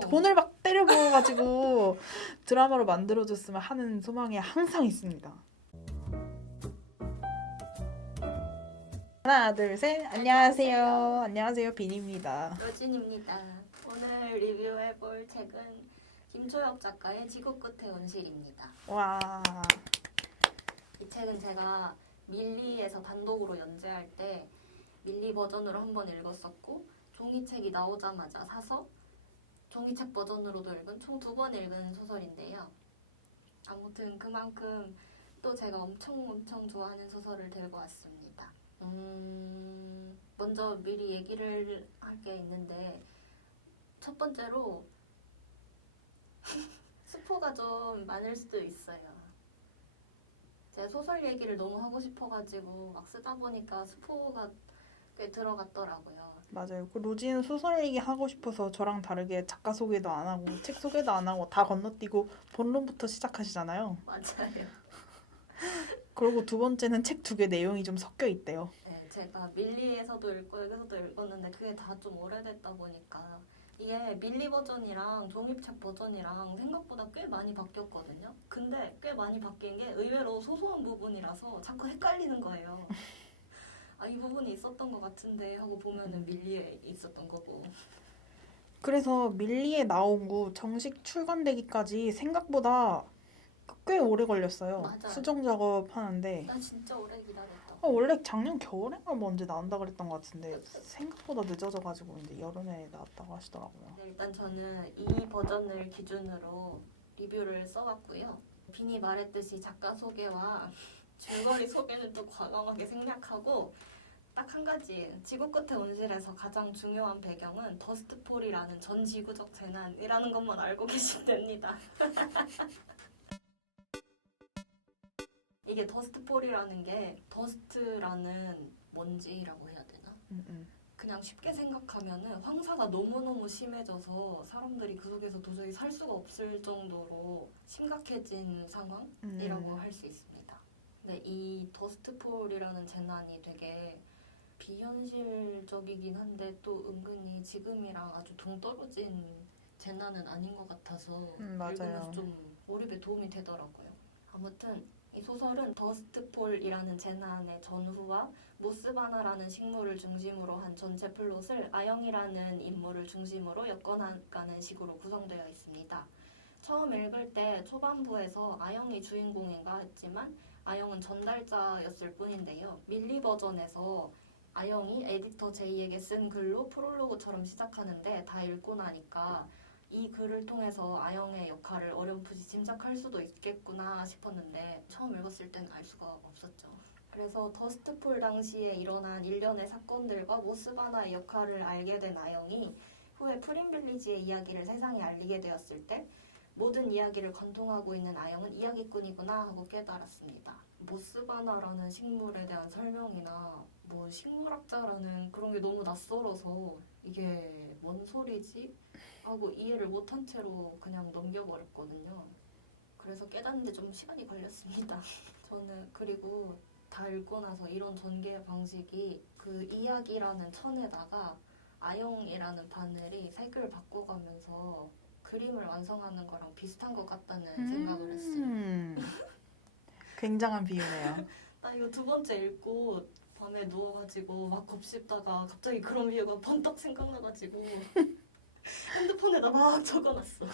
돈을 막 때려 부어가지고 드라마로 만들어줬으면 하는 소망이 항상 있습니다. 하나, 둘, 셋. 안녕하세요. 안녕하세요. 빈입니다. 여진입니다. 오늘 리뷰해볼 책은 김초엽 작가의 지구 끝의 온실입니다. 와, 이 책은 제가 밀리에서 단독으로 연재할 때 밀리 버전으로 한번 읽었었고 종이책이 나오자마자 사서 종이책 버전으로도 읽은 총 2번 읽은 소설인데요. 아무튼 그만큼 또 제가 엄청 좋아하는 소설을 들고 왔습니다. 먼저 미리 얘기를 할 게 있는데 첫 번째로 스포가 좀 많을 수도 있어요. 제가 소설 얘기를 너무 하고 싶어가지고 막 쓰다 보니까 스포가 꽤 들어갔더라고요. 맞아요. 그 로지는 소설 얘기 하고 싶어서 저랑 다르게 작가 소개도 안 하고 책 소개도 안 하고 다 건너뛰고 본론부터 시작하시잖아요. 맞아요. 그리고 두 번째는 책 2개 내용이 좀 섞여 있대요. 네, 제가 밀리에서도 읽고 여기서도 읽었는데 그게 다 좀 오래됐다 보니까 이게 밀리 버전이랑 종이책 버전이랑 생각보다 꽤 많이 바뀌었거든요. 근데 꽤 많이 바뀐 게 의외로 소소한 부분이라서 자꾸 헷갈리는 거예요. 아, 이 부분이 있었던 것 같은데 하고 보면은 밀리에 있었던 거고. 그래서 밀리에 나오고 정식 출간되기까지 생각보다 꽤 오래 걸렸어요. 맞아요. 수정 작업하는데 나 진짜 오래 기다렸다. 원래 작년 겨울인가 뭐 언제 나온다 그랬던 것 같은데 생각보다 늦어져가지고 이제 여름에 나왔다고 하시더라고요. 네, 일단 저는 이 버전을 기준으로 리뷰를 써봤고요. 빈이 말했듯이 작가 소개와 줄거리 소개는 또 과감하게 생략하고 딱 한 가지, 지구 끝의 온실에서 가장 중요한 배경은 더스트폴이라는 전 지구적 재난이라는 것만 알고 계시면 됩니다. 이게 더스트폴이라는 게 더스트라는 먼지라고 해야 되나? 그냥 쉽게 생각하면은 황사가 너무너무 심해져서 사람들이 그 속에서 도저히 살 수가 없을 정도로 심각해진 상황이라고 할 수 있습니다. 근데 이 더스트폴이라는 재난이 되게 비현실적이긴 한데 또 은근히 지금이랑 아주 동떨어진 재난은 아닌 것 같아서 맞아요. 읽으면서 좀 몰입에 도움이 되더라고요. 아무튼 이 소설은 더스트폴이라는 재난의 전후와 모스바나라는 식물을 중심으로 한 전체 플롯을 아영이라는 인물을 중심으로 엮어나가는 식으로 구성되어 있습니다. 처음 읽을 때 초반부에서 아영이 주인공인가 했지만 아영은 전달자였을 뿐인데요. 밀리 버전에서 아영이 에디터 제이에게 쓴 글로 프롤로그처럼 시작하는데 다 읽고 나니까 이 글을 통해서 아영의 역할을 어렴풋이 짐작할 수도 있겠구나 싶었는데 처음 읽었을 땐 알 수가 없었죠. 그래서 더스트폴 당시에 일어난 일련의 사건들과 모스바나의 역할을 알게 된 아영이 후에 프린빌리지의 이야기를 세상에 알리게 되었을 때 모든 이야기를 관통하고 있는 아영은 이야기꾼이구나 하고 깨달았습니다. 모스바나라는 식물에 대한 설명이나 뭐 식물학자라는 그런 게 너무 낯설어서 이게 뭔 소리지? 하고 이해를 못한 채로 그냥 넘겨버렸거든요. 그래서 깨닫는데 좀 시간이 걸렸습니다. 저는 그리고 다 읽고 나서 이런 전개 방식이 그 이야기라는 천에다가 아영이라는 바늘이 색을 바꿔가면서 그림을 완성하는 거랑 비슷한 것 같다는 생각을 했어요. 굉장한 비유네요. 나 이거 2번째 읽고 밤에 누워가지고 막 곱씹다가 갑자기 그런 비유가 번뜩 생각나가지고 핸드폰에다 막 적어놨어.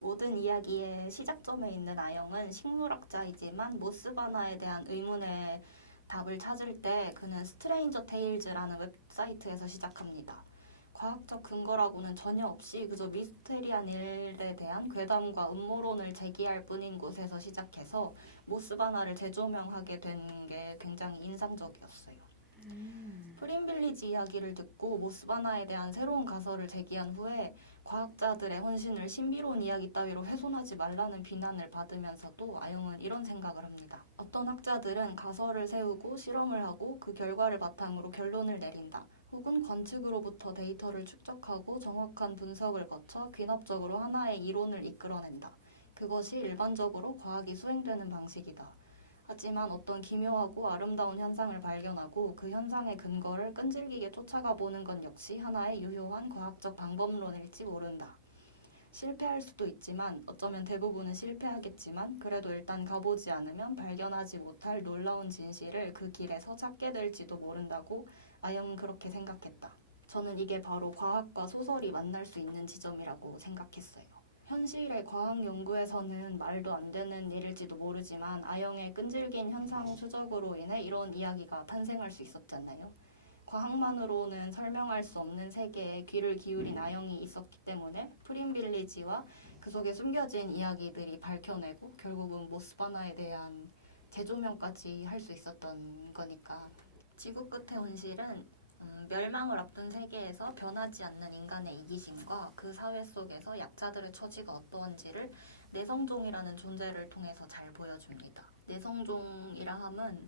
모든 이야기의 시작점에 있는 아영은 식물학자이지만 모스바나에 대한 의문의 답을 찾을 때 그는 스트레인저 테일즈라는 웹사이트에서 시작합니다. 과학적 근거라고는 전혀 없이 그저 미스테리한 일에 대한 괴담과 음모론을 제기할 뿐인 곳에서 시작해서 모스바나를 재조명하게 된 게 굉장히 인상적이었어요. 프린빌리지 이야기를 듣고 모스바나에 대한 새로운 가설을 제기한 후에 과학자들의 헌신을 신비로운 이야기 따위로 훼손하지 말라는 비난을 받으면서도 아영은 이런 생각을 합니다. 어떤 학자들은 가설을 세우고 실험을 하고 그 결과를 바탕으로 결론을 내린다. 혹은 관측으로부터 데이터를 축적하고 정확한 분석을 거쳐 귀납적으로 하나의 이론을 이끌어낸다. 그것이 일반적으로 과학이 수행되는 방식이다. 하지만 어떤 기묘하고 아름다운 현상을 발견하고 그 현상의 근거를 끈질기게 쫓아가 보는 건 역시 하나의 유효한 과학적 방법론일지 모른다. 실패할 수도 있지만 어쩌면 대부분은 실패하겠지만 그래도 일단 가보지 않으면 발견하지 못할 놀라운 진실을 그 길에서 찾게 될지도 모른다고 아영은 그렇게 생각했다. 저는 이게 바로 과학과 소설이 만날 수 있는 지점이라고 생각했어요. 현실의 과학 연구에서는 말도 안 되는 일일지도 모르지만 아영의 끈질긴 현상 추적으로 인해 이런 이야기가 탄생할 수 있었잖아요. 과학만으로는 설명할 수 없는 세계에 귀를 기울인 아영이 있었기 때문에 프린빌리지와 그 속에 숨겨진 이야기들이 밝혀내고 결국은 모스바나에 대한 재조명까지 할 수 있었던 거니까. 지구 끝의 온실은 멸망을 앞둔 세계에서 변하지 않는 인간의 이기심과 그 사회 속에서 약자들의 처지가 어떠한지를 내성종이라는 존재를 통해서 잘 보여줍니다. 내성종이라 함은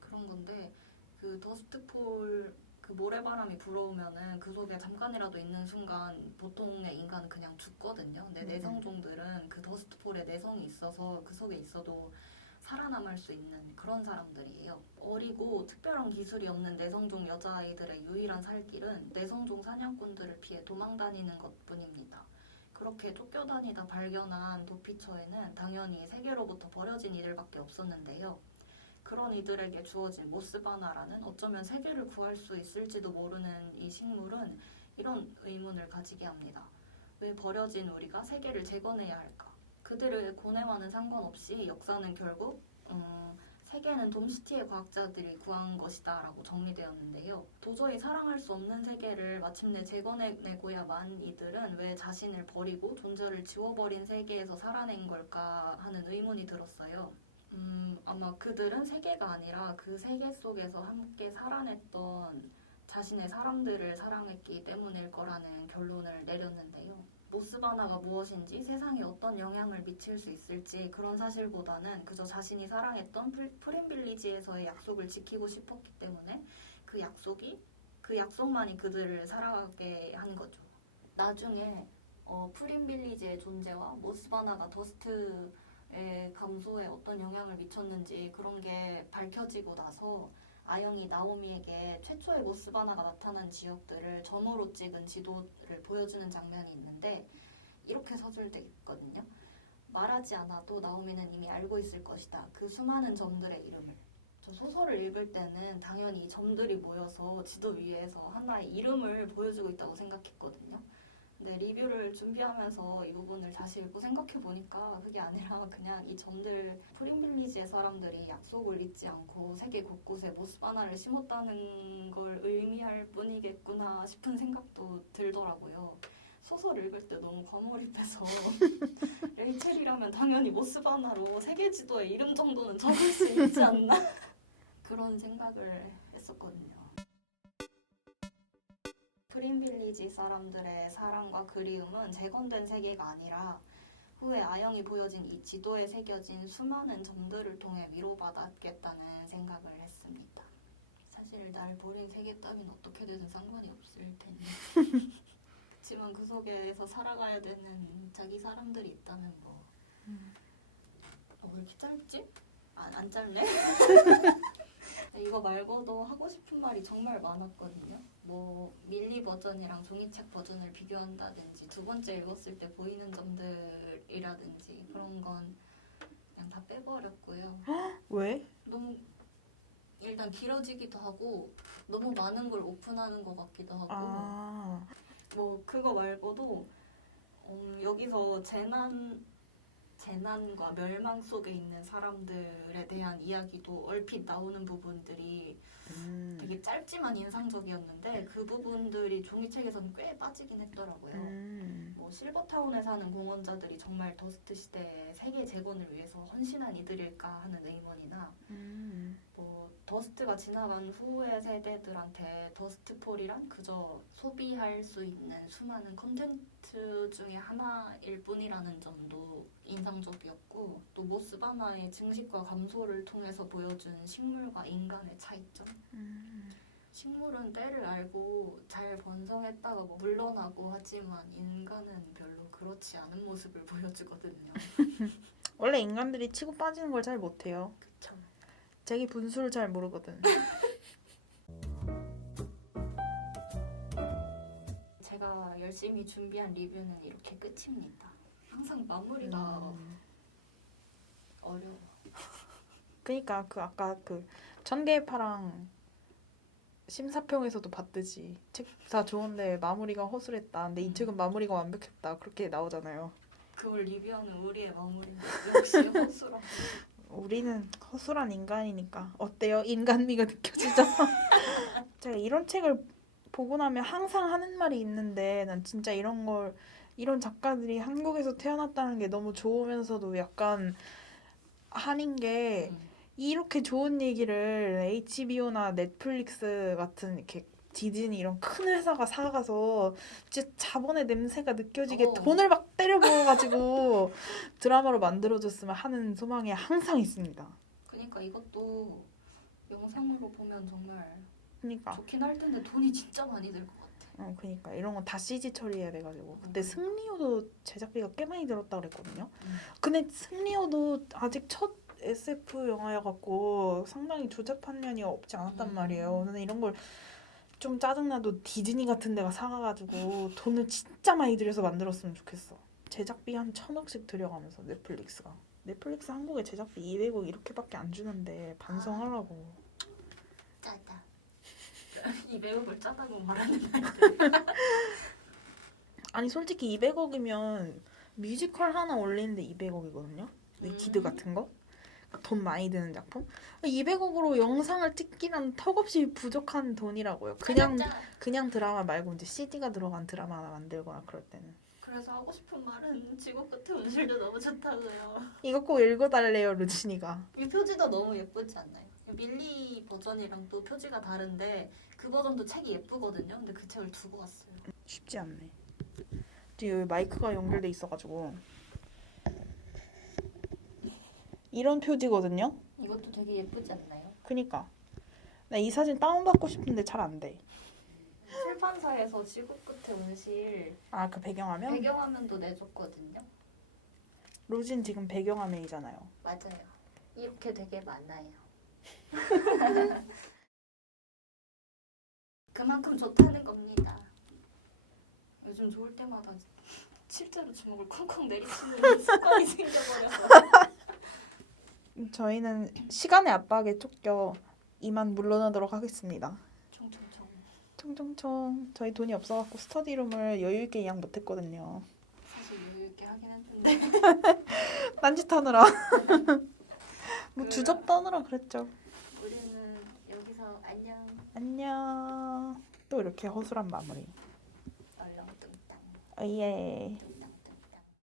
그런 건데 그 더스트폴 그 모래바람이 불어오면은 그 속에 잠깐이라도 있는 순간 보통의 인간은 그냥 죽거든요. 근데 내성종들은 그 더스트폴에 내성이 있어서 그 속에 있어도 살아남을 수 있는 그런 사람들이에요. 어리고 특별한 기술이 없는 내성종 여자아이들의 유일한 살길은 내성종 사냥꾼들을 피해 도망다니는 것뿐입니다. 그렇게 쫓겨다니다 발견한 도피처에는 당연히 세계로부터 버려진 이들밖에 없었는데요. 그런 이들에게 주어진 모스바나라는 어쩌면 세계를 구할 수 있을지도 모르는 이 식물은 이런 의문을 가지게 합니다. 왜 버려진 우리가 세계를 재건해야 할까? 그들의 고뇌와는 상관없이 역사는 결국 세계는 돔시티의 과학자들이 구한 것이다 라고 정리되었는데요. 도저히 사랑할 수 없는 세계를 마침내 재건해내고야만 이들은 왜 자신을 버리고 존재를 지워버린 세계에서 살아낸 걸까 하는 의문이 들었어요. 아마 그들은 세계가 아니라 그 세계 속에서 함께 살아냈던 자신의 사람들을 사랑했기 때문일 거라는 결론을 내렸는데요. 모스바나가 무엇인지 세상에 어떤 영향을 미칠 수 있을지 그런 사실보다는 그저 자신이 사랑했던 프린빌리지에서의 약속을 지키고 싶었기 때문에 그 약속만이 그들을 살아가게 한 거죠. 나중에 프린빌리지의 존재와 모스바나가 더스트의 감소에 어떤 영향을 미쳤는지 그런 게 밝혀지고 나서 아영이 나오미에게 최초의 모스바나가 나타난 지역들을 점으로 찍은 지도를 보여주는 장면이 있는데 이렇게 서술돼 있거든요. 말하지 않아도 나오미는 이미 알고 있을 것이다. 그 수많은 점들의 이름을. 저 소설을 읽을 때는 당연히 이 점들이 모여서 지도 위에서 하나의 이름을 보여주고 있다고 생각했거든요. 근데 리뷰를 준비하면서 이 부분을 다시 읽고 생각해보니까 그게 아니라 그냥 이 점들 프린빌리지의 사람들이 약속을 잊지 않고 세계 곳곳에 모스바나를 심었다는 걸 의미할 뿐이겠구나 싶은 생각도 들더라고요. 소설 읽을 때 너무 과몰입해서 레이첼이라면 당연히 모스바나로 세계 지도에 이름 정도는 적을 수 있지 않나? 그런 생각을 했었거든요. 프린빌리지 사람들의 사랑과 그리움은 재건된 세계가 아니라 후에 아영이 보여진 이 지도에 새겨진 수많은 점들을 통해 위로받았겠다는 생각을 했습니다. 사실 날 버린 세계 따윈 어떻게 되든 상관이 없을 텐데 하지만 그 속에서 살아가야 되는 자기 사람들이 있다면 뭐 왜 이렇게 짧지? 안 짧네? 이거 말고도 하고 싶은 말이 정말 많았거든요. 뭐 밀리 버전이랑 종이책 버전을 비교한다든지 두 번째 읽었을 때 보이는 점들이라든지 그런 건 그냥 다 빼버렸고요. 왜? 너무 일단 길어지기도 하고 너무 많은 걸 오픈하는 것 같기도 하고 뭐 그거 말고도 여기서 재난과 멸망 속에 있는 사람들에 대한 이야기도 얼핏 나오는 부분들이 되게 짧지만 인상적이었는데 그 부분들이 종이책에서는 꽤 빠지긴 했더라고요. 뭐 실버타운에 사는 공원자들이 정말 더스트 시대의 세계 재건을 위해서 헌신한 이들일까 하는 의문이나 뭐 더스트가 지나간 후의 세대들한테 더스트폴이란 그저 소비할 수 있는 수많은 콘텐츠 중에 하나일 뿐이라는 점도 인상적이었고 또 모스바나의 증식과 감소를 통해서 보여준 식물과 인간의 차이점. 식물은 때를 알고 잘 번성했다가 뭐 물러나고 하지만 인간은 별로 그렇지 않은 모습을 보여주거든요. 원래 인간들이 치고 빠지는 걸 잘 못해요. 그쵸. 자기 분수를 잘 모르거든. 제가 열심히 준비한 리뷰는 이렇게 끝입니다. 항상 마무리가 어려워. 그니까 그 아까 그 천개의 파랑 심사평에서도 봤듯이 책 다 좋은데 마무리가 허술했다. 근데 이 책은 마무리가 완벽했다. 그렇게 나오잖아요. 그걸 리뷰하는 우리의 마무리 역시 허술함. 우리는 허술한 인간이니까 어때요? 인간미가 느껴지죠? 제가 이런 책을 보고 나면 항상 하는 말이 있는데 난 진짜 이런 작가들이 한국에서 태어났다는 게 너무 좋으면서도 약간 한인 게 이렇게 좋은 얘기를 HBO나 넷플릭스 같은 이렇게 디즈니 이런 큰 회사가 사가서 진짜 자본의 냄새가 느껴지게 어. 돈을 막 때려 부어가지고 드라마로 만들어줬으면 하는 소망이 항상 있습니다. 그러니까 이것도 영상으로 보면 정말 그러니까 좋긴 할 텐데 돈이 진짜 많이 들 것 같아. 그러니까 이런 건 다 CG 처리해야 돼가지고 그때 승리호도 제작비가 꽤 많이 들었다 그랬거든요. 근데 승리호도 아직 첫 SF 영화여갖고 상당히 조잡한 면이 없지 않았단 말이에요. 저는 이런 걸 좀 짜증나도 디즈니 같은 데가 사가가지고 돈을 진짜 많이 들여서 만들었으면 좋겠어. 제작비 한 1,000억씩 들여가면서 넷플릭스 한국에 제작비 200억 이렇게밖에 안 주는데 반성하라고. 짜다. 이 매력을 짜다고 말하는 날. 아니 솔직히 200억이면 뮤지컬 하나 올리는데 200억이거든요. 위키드 같은 거. 돈 많이 드는 작품. 200억으로 영상을 찍기란 턱없이 부족한 돈이라고요. 그냥 드라마 말고 이제 CG가 들어간 드라마 하나 만들거나 그럴 때는. 그래서 하고 싶은 말은 지구 끝에 온실도 너무 좋다고요. 이거 꼭 읽어달래요 루진이가. 이 표지도 너무 예쁘지 않나요? 밀리 버전이랑 또 표지가 다른데 그 버전도 책이 예쁘거든요. 근데 그 책을 두고 왔어요. 쉽지 않네. 지금 여기 마이크가 연결돼 있어가지고 이런 표지거든요. 이것도 되게 예쁘지 않나요? 그니까 나 이 사진 다운받고 싶은데 잘 안 돼. 출판사에서 지구 끝에 온실 아 그 배경화면? 배경화면도 내줬거든요. 루진 지금 배경화면이잖아요. 맞아요. 이렇게 되게 많아요. 그만큼 좋다는 겁니다. 요즘 좋을 때마다 실제로 주먹을 쾅쾅 내리치는 습관이 생겨버려서. 저희는 시간의 압박에 쫓겨 이만 물러나도록 하겠습니다. 총총총. 총총총. 저희 돈이 없어갖고 스터디룸을 여유있게 예약 못했거든요. 사실 여유있게 하긴 했는데 딴짓하느라. 뭐 주접 떠느라 그랬죠. 우리는 여기서 안녕. 안녕. 또 이렇게 허술한 마무리. 얼렁뚱땅. 예.